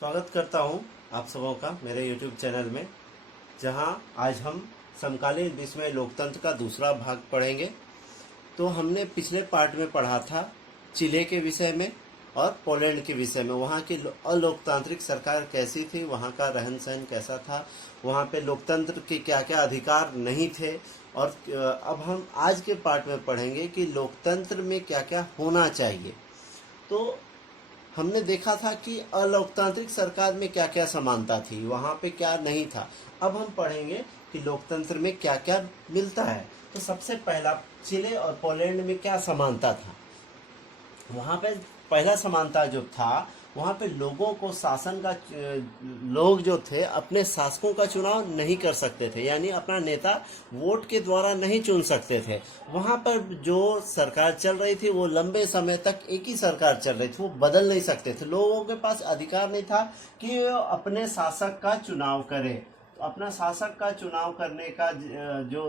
स्वागत करता हूं आप सबों का मेरे YouTube चैनल में, जहां आज हम समकालीन विश्व में लोकतंत्र का दूसरा भाग पढ़ेंगे। तो हमने पिछले पार्ट में पढ़ा था चिले के विषय में और पोलैंड के विषय में। वहां की अलोकतांत्रिक सरकार कैसी थी, वहां का रहन सहन कैसा था, वहां पे लोकतंत्र के क्या क्या अधिकार नहीं थे। और अब हम आज के पार्ट में पढ़ेंगे कि लोकतंत्र में क्या क्या होना चाहिए। तो हमने देखा था कि अलोकतांत्रिक सरकार में क्या क्या समानता थी, वहाँ पे क्या नहीं था। अब हम पढ़ेंगे कि लोकतंत्र में क्या क्या मिलता है। तो सबसे पहला, चिले और पोलैंड में क्या समानता था। वहाँ पे पहला समानता जो था, वहाँ पे लोगों को शासन का लोग जो थे अपने शासकों का चुनाव नहीं कर सकते थे, यानी अपना नेता वोट के द्वारा नहीं चुन सकते थे। वहाँ पर जो सरकार चल रही थी वो लंबे समय तक एक ही सरकार चल रही थी, वो बदल नहीं सकते थे। लोगों के पास अधिकार नहीं था कि वो अपने शासक का चुनाव करे। तो अपना शासक का चुनाव करने का जो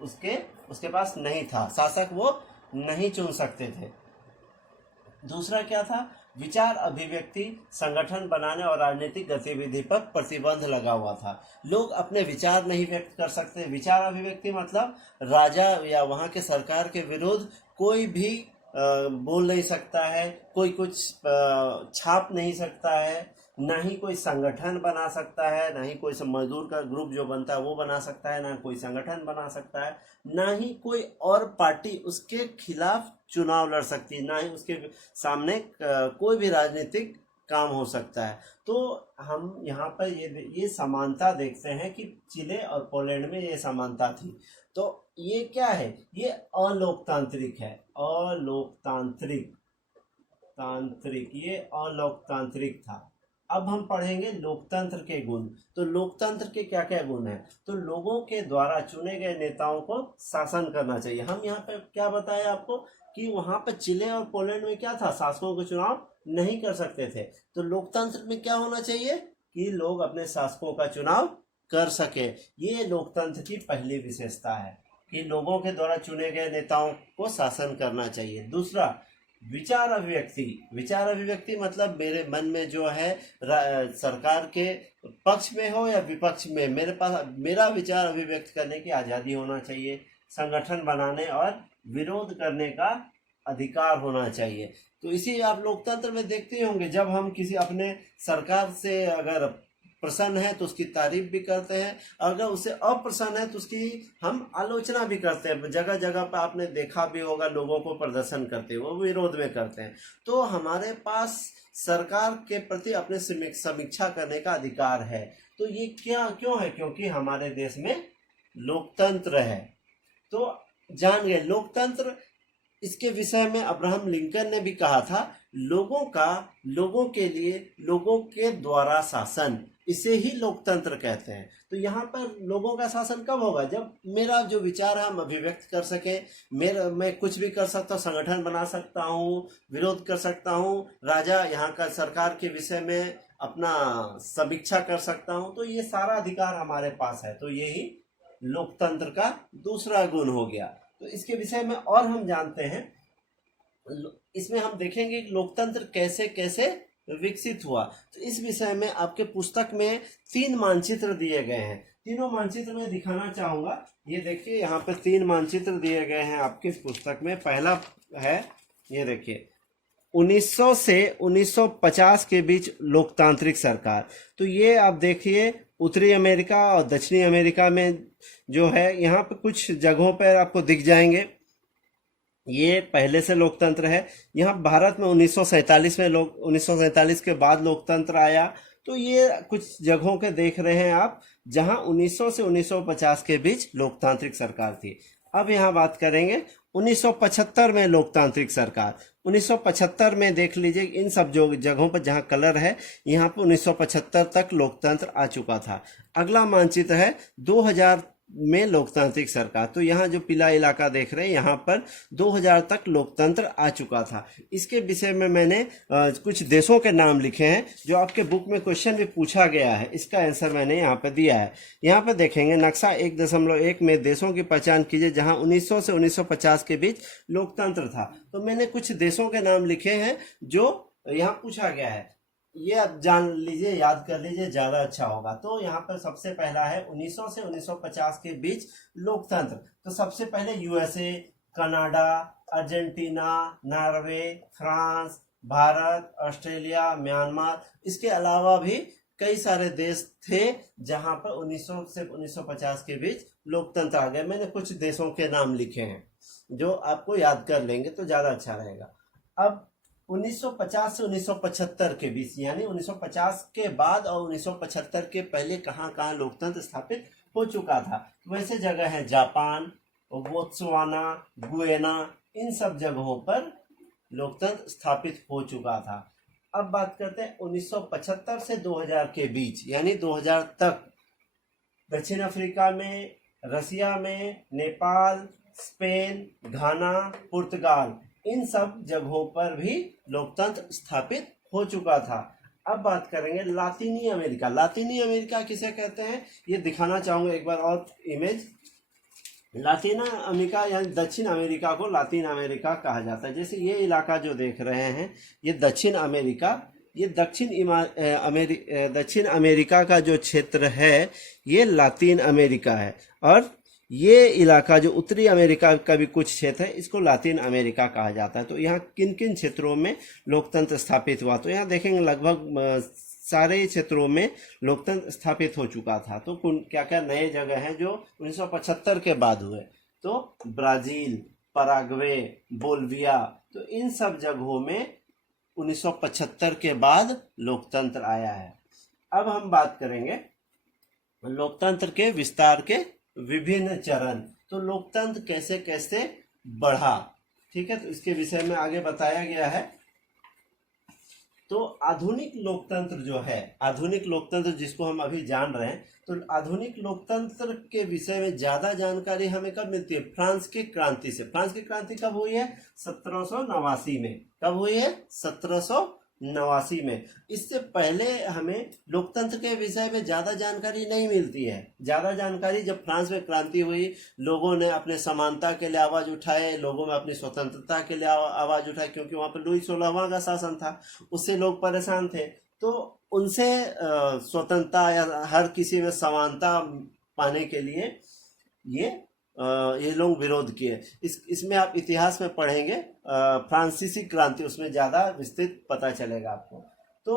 उसके पास नहीं था, शासक वो नहीं चुन सकते थे। दूसरा क्या था, विचार अभिव्यक्ति, संगठन बनाने और राजनीतिक गतिविधि पर प्रतिबंध लगा हुआ था। लोग अपने विचार नहीं व्यक्त कर सकते। विचार अभिव्यक्ति मतलब राजा या वहाँ के सरकार के विरुद्ध कोई भी बोल नहीं सकता है, कोई कुछ छाप नहीं सकता है, ना ही कोई संगठन बना सकता है, ना ही कोई मजदूर का ग्रुप जो बनता है वो बना सकता है, ना कोई संगठन बना सकता है, ना ही कोई और पार्टी उसके खिलाफ चुनाव लड़ सकती है, ना ही उसके सामने कोई भी राजनीतिक काम हो सकता है। तो हम यहाँ पर ये समानता देखते हैं कि चिले और पोलैंड में ये समानता थी। तो ये क्या है, ये अलोकतांत्रिक है। ये अलोकतांत्रिक था। अब हम पढ़ेंगे लोकतंत्र के गुण। तो लोकतंत्र के क्या क्या गुण हैं। तो लोगों के द्वारा चुने गए नेताओं को शासन करना चाहिए। हम यहाँ पे क्या बताया आपको कि वहां पर चिले और पोलैंड में क्या था, शासकों का चुनाव नहीं कर सकते थे। तो लोकतंत्र में क्या होना चाहिए कि लोग अपने शासकों का चुनाव कर सके। ये लोकतंत्र की पहली विशेषता है कि लोगों के द्वारा चुने गए नेताओं को शासन करना चाहिए। दूसरा, विचार अभिव्यक्ति मतलब मेरे मन में जो है सरकार के पक्ष में हो या विपक्ष में, मेरे पास मेरा विचार अभिव्यक्त करने की आज़ादी होना चाहिए। संगठन बनाने और विरोध करने का अधिकार होना चाहिए। तो इसी आप लोकतंत्र में देखते होंगे, जब हम किसी अपने सरकार से अगर प्रसन्न है तो उसकी तारीफ भी करते हैं, अगर उससे अप्रसन्न है तो उसकी हम आलोचना भी करते हैं। जगह जगह पर आपने देखा भी होगा लोगों को प्रदर्शन करते हुए, वो विरोध में करते हैं। तो हमारे पास सरकार के प्रति अपने समीक्षा करने का अधिकार है। तो ये क्यों है, क्योंकि हमारे देश में लोकतंत्र है। तो जान गए लोकतंत्र, इसके विषय में अब्राहम लिंकन ने भी कहा था, लोगों के लिए, लोगों के द्वारा शासन, इसे ही लोकतंत्र कहते हैं। तो यहाँ पर लोगों का शासन कब होगा, जब मेरा जो विचार है हम अभिव्यक्त कर सके। मैं कुछ भी कर सकता हूँ, संगठन बना सकता हूँ, विरोध कर सकता हूँ, राजा यहाँ का सरकार के विषय में अपना समीक्षा कर सकता हूँ। तो ये सारा अधिकार हमारे पास है। तो यही लोकतंत्र का दूसरा गुण हो गया। तो इसके विषय में और हम जानते हैं, इसमें हम देखेंगे कि लोकतंत्र कैसे कैसे विकसित हुआ। तो इस विषय में आपके पुस्तक में 3 मानचित्र दिए गए हैं। तीनों मानचित्र में दिखाना चाहूंगा। ये देखिए, यहाँ पे 3 मानचित्र दिए गए हैं आपके पुस्तक में। पहला है, ये देखिए, 1900 से 1950 के बीच लोकतांत्रिक सरकार। तो ये आप देखिए, उत्तरी अमेरिका और दक्षिणी अमेरिका में जो है, यहाँ पे कुछ जगहों पर आपको दिख जाएंगे, ये पहले से लोकतंत्र है। यहाँ भारत में 1947 में 1947 के बाद लोकतंत्र आया। तो ये कुछ जगहों के देख रहे हैं आप, जहाँ 1900 से 1950 के बीच लोकतांत्रिक सरकार थी। अब यहाँ बात करेंगे 1975 में लोकतांत्रिक सरकार। 1975 में देख लीजिए, इन सब जो जगहों पर जहाँ कलर है, यहाँ पर 1975 तक लोकतंत्र आ चुका था। अगला मानचित्र है 2000 में लोकतांत्रिक सरकार। तो यहाँ जो पीला इलाका देख रहे हैं, यहाँ पर 2000 तक लोकतंत्र आ चुका था। इसके विषय में मैंने कुछ देशों के नाम लिखे हैं, जो आपके बुक में क्वेश्चन भी पूछा गया है। इसका आंसर मैंने यहाँ पे दिया है। यहाँ पे देखेंगे, नक्शा 1.1 में देशों की पहचान कीजिए जहाँ 1900 से 1950 के बीच लोकतंत्र था। तो मैंने कुछ देशों के नाम लिखे हैं जो यहाँ पूछा गया है। ये आप जान लीजिए, याद कर लीजिए, ज्यादा अच्छा होगा। तो यहाँ पर सबसे पहला है 1900 से 1950 के बीच लोकतंत्र। तो सबसे पहले USA, Canada, Argentina, Norway, France, Bharat, Australia, Myanmar, इसके अलावा भी कई सारे देश थे जहां पर 1900 से 1950 के बीच लोकतंत्र आ गया। मैंने कुछ देशों के नाम लिखे हैं जो आपको याद कर लेंगे तो ज्यादा अच्छा रहेगा। अब 1950 से 1975 के बीच, यानी 1950 के बाद और 1975 के पहले कहाँ कहाँ लोकतंत्र स्थापित हो चुका था। तो वैसे जगह है जापान, बोत्सवाना, गुयेना, इन सब जगहों पर लोकतंत्र स्थापित हो चुका था। अब बात करते हैं 1975 से 2000 के बीच, यानी 2000 तक दक्षिण अफ्रीका में, रसिया में, नेपाल, स्पेन, घाना, पुर्तगाल, इन सब जगहों पर भी लोकतंत्र स्थापित हो चुका था। अब बात करेंगे लातीनी अमेरिका। लातीनी अमेरिका किसे कहते हैं ये दिखाना चाहूंगा एक बार और इमेज। लातीन अमेरिका यानी दक्षिण अमेरिका को लातीन अमेरिका कहा जाता है। जैसे ये इलाका जो देख रहे हैं ये दक्षिण अमेरिका, ये दक्षिण अमेरिका का जो क्षेत्र है ये लातीन अमेरिका है, और ये इलाका जो उत्तरी अमेरिका का भी कुछ क्षेत्र है इसको लातीन अमेरिका कहा जाता है। तो यहाँ किन किन क्षेत्रों में लोकतंत्र स्थापित हुआ, तो यहाँ देखेंगे लगभग सारे क्षेत्रों में लोकतंत्र स्थापित हो चुका था। तो क्या क्या नए जगह हैं जो 1975 के बाद हुए, तो ब्राजील, पराग्वे, बोल्विया, तो इन सब जगहों में 1975 के बाद लोकतंत्र आया है। अब हम बात करेंगे लोकतंत्र के विस्तार के विभिन्न चरण। तो लोकतंत्र कैसे कैसे बढ़ा, ठीक है, तो इसके विषय में आगे बताया गया है। तो आधुनिक लोकतंत्र जो है, आधुनिक लोकतंत्र जिसको हम अभी जान रहे हैं, तो आधुनिक लोकतंत्र के विषय में ज्यादा जानकारी हमें कब मिलती है? फ्रांस की क्रांति से। फ्रांस की क्रांति कब हुई है? 1789 में। कब हुई है? 1789 में। इससे पहले हमें लोकतंत्र के विषय में ज्यादा जानकारी नहीं मिलती है। ज्यादा जानकारी जब फ्रांस में क्रांति हुई, लोगों ने अपने समानता के लिए आवाज उठाए, लोगों में अपनी स्वतंत्रता के लिए आवाज उठाई, क्योंकि वहां पर लुई 16वां का शासन था, उससे लोग परेशान थे। तो उनसे स्वतंत्रता या हर किसी में समानता पाने के लिए ये लोग विरोध किए। इसमें आप इतिहास में पढ़ेंगे फ्रांसीसी क्रांति, उसमें ज्यादा विस्तृत पता चलेगा आपको। तो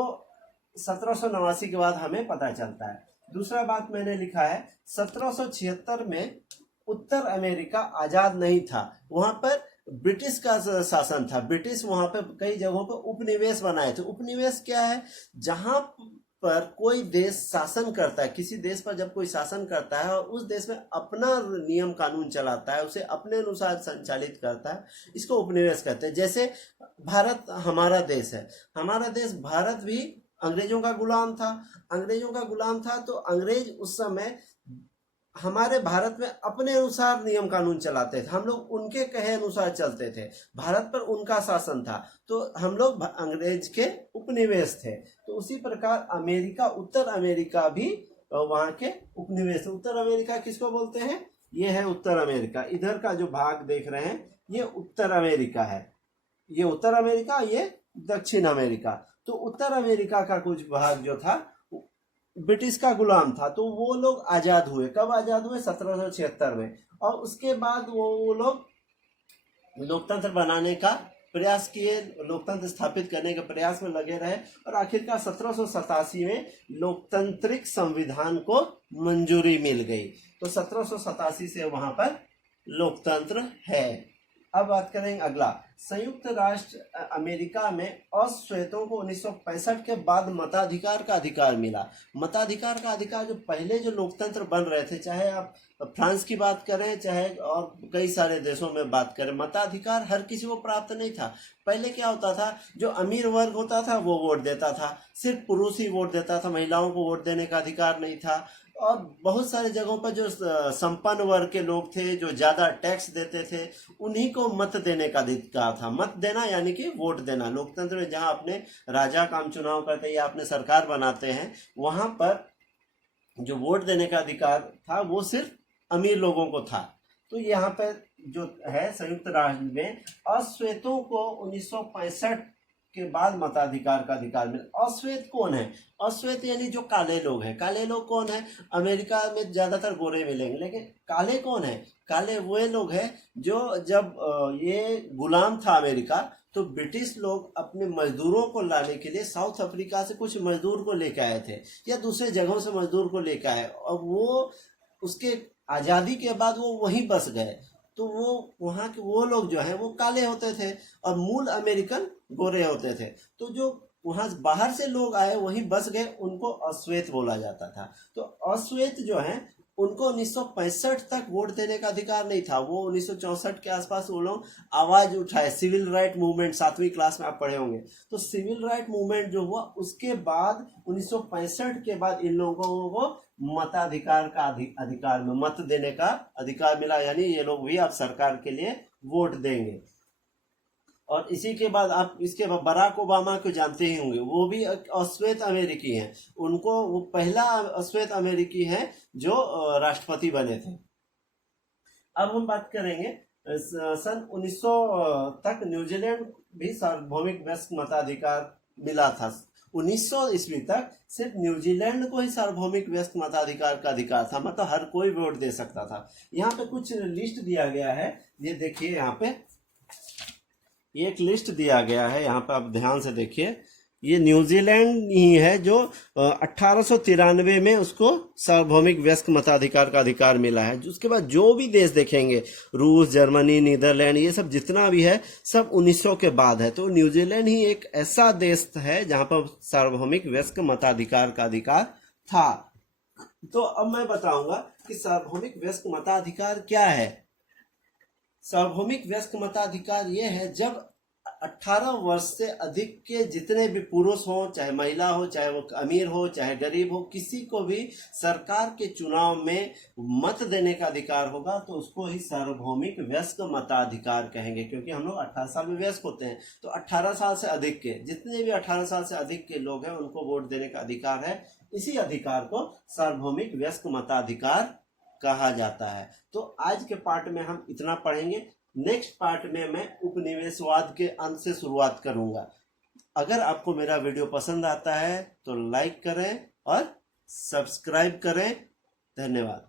1789 के बाद हमें पता चलता है। दूसरा बात मैंने लिखा है 1776 में उत्तर अमेरिका आजाद नहीं था, वहां पर ब्रिटिश का शासन था। ब्रिटिश वहां पर कई जगहों पर उपनिवेश बनाए थे। उपनिवेश क्या है? जहां पर कोई देश शासन करता है, किसी देश पर जब कोई शासन करता है और उस देश में अपना नियम कानून चलाता है, उसे अपने अनुसार संचालित करता है, इसको उपनिवेश कहते हैं। जैसे भारत हमारा देश है, हमारा देश भारत भी अंग्रेजों का गुलाम था। अंग्रेजों का गुलाम था तो अंग्रेज उस समय हमारे भारत में अपने अनुसार नियम कानून चलाते थे, हम लोग उनके कहे अनुसार चलते थे। भारत पर उनका शासन था तो हम लोग अंग्रेज के उपनिवेश थे। तो उसी प्रकार अमेरिका, उत्तर अमेरिका भी वहां के उपनिवेश। उत्तर अमेरिका किसको बोलते हैं? ये है उत्तर अमेरिका। इधर का जो भाग देख रहे हैं ये उत्तर अमेरिका है, ये उत्तर अमेरिका, ये दक्षिण अमेरिका। तो उत्तर अमेरिका का कुछ भाग जो था ब्रिटिश का गुलाम था, तो वो लोग आजाद हुए। कब आजाद हुए? 1776 में। और उसके बाद वो लोग लोकतंत्र बनाने का प्रयास किए, लोकतंत्र स्थापित करने के प्रयास में लगे रहे, और आखिरकार 1787 में लोकतांत्रिक संविधान को मंजूरी मिल गई। तो 1787 से वहां पर लोकतंत्र है। अब बात करेंगे अगला, संयुक्त राष्ट्र अमेरिका में अश्वेतों को 1965 के बाद मताधिकार का अधिकार मिला। मताधिकार का अधिकार, जो पहले जो लोकतंत्र बन रहे थे, चाहे आप फ्रांस की बात करें चाहे और कई सारे देशों में बात करें, मताधिकार हर किसी को प्राप्त नहीं था। पहले क्या होता था, जो अमीर वर्ग होता था वो वोट देता था, सिर्फ पुरुष ही वोट देता था, महिलाओं को वोट देने का अधिकार नहीं था। और बहुत सारे जगहों पर जो संपन्न वर्ग के लोग थे, जो ज्यादा टैक्स देते थे, उन्हीं को मत देने का अधिकार था। मत देना यानी कि वोट देना। लोकतंत्र में जहां अपने राजा का हम चुनाव करते हैं या अपने सरकार बनाते हैं, वहां पर जो वोट देने का अधिकार था वो सिर्फ अमीर लोगों को था। तो यहाँ पर जो है संयुक्त राष्ट्र में अश्वेतों को 1965 के बाद मताधिकार का अधिकार मिला। अश्वेत कौन है? अश्वेत यानी जो काले लोग हैं। काले लोग कौन है? अमेरिका में ज्यादातर गोरे मिलेंगे, लेकिन काले कौन है? काले वो लोग हैं जो जब ये गुलाम था अमेरिका, तो ब्रिटिश लोग अपने मजदूरों को लाने के लिए साउथ अफ्रीका से कुछ मजदूर को लेकर आए थे, या दूसरे जगहों से मजदूर को लेकर आए, और वो उसके आज़ादी के बाद वो वहीं बस गए। तो वो वहाँ के वो लोग जो है वो काले होते थे और मूल अमेरिकन गोरे होते थे। तो जो वहाँ बाहर से लोग आए वहीं बस गए, उनको अश्वेत बोला जाता था। तो अश्वेत जो है उनको 1965 तक वोट देने का अधिकार नहीं था। वो 1964 के आसपास वो लोग आवाज उठाए, सिविल राइट मूवमेंट, 7वीं क्लास में आप पढ़े होंगे। तो सिविल राइट मूवमेंट जो हुआ उसके बाद 1965 के बाद इन लोगों को मताधिकार का अधिकार में मत देने का अधिकार मिला, यानी ये लोग भी अब सरकार के लिए वोट देंगे। और इसी के बाद आप इसके बाद बराक ओबामा को जानते ही होंगे, वो भी अश्वेत अमेरिकी हैं। उनको वो पहला अश्वेत अमेरिकी है जो राष्ट्रपति बने थे। अब हम बात करेंगे सन 1900 तक न्यूजीलैंड भी सार्वभौमिक वयस्क मताधिकार मिला था। 1900 ईस्वी तक सिर्फ न्यूजीलैंड को ही सार्वभौमिक वयस्क मताधिकार का अधिकार था, मतलब हर कोई वोट दे सकता था। यहाँ पे कुछ लिस्ट दिया गया है, ये देखिए, यहाँ पे एक लिस्ट दिया गया है, यहाँ पे आप ध्यान से देखिए। ये न्यूजीलैंड ही है जो 1893 में उसको सार्वभौमिक वयस्क मताधिकार का अधिकार मिला है। उसके बाद जो भी देश देखेंगे, रूस, जर्मनी, नीदरलैंड, ये सब जितना भी है सब 1900 के बाद है। तो न्यूजीलैंड ही एक ऐसा देश है जहां पर सार्वभौमिक वयस्क मताधिकार का अधिकार था। तो अब मैं बताऊंगा कि सार्वभौमिक वयस्क मताधिकार क्या है। सार्वभौमिक वयस्क मताधिकार ये है जब 18 वर्ष से अधिक के जितने भी पुरुष हो, चाहे महिला हो, चाहे वो अमीर हो, चाहे गरीब हो, किसी को भी सरकार के चुनाव में मत देने का अधिकार होगा, तो उसको ही सार्वभौमिक वयस्क मताधिकार कहेंगे। क्योंकि हम लोग 18 साल में वयस्क होते हैं, तो 18 साल से अधिक के जितने भी 18 साल से अधिक के लोग हैं उनको वोट देने का अधिकार है। इसी अधिकार को सार्वभौमिक वयस्क मताधिकार कहा जाता है। तो आज के पार्ट में हम इतना पढ़ेंगे। नेक्स्ट पार्ट में मैं उपनिवेशवाद के अंत से शुरुआत करूंगा। अगर आपको मेरा वीडियो पसंद आता है तो लाइक करें और सब्सक्राइब करें। धन्यवाद।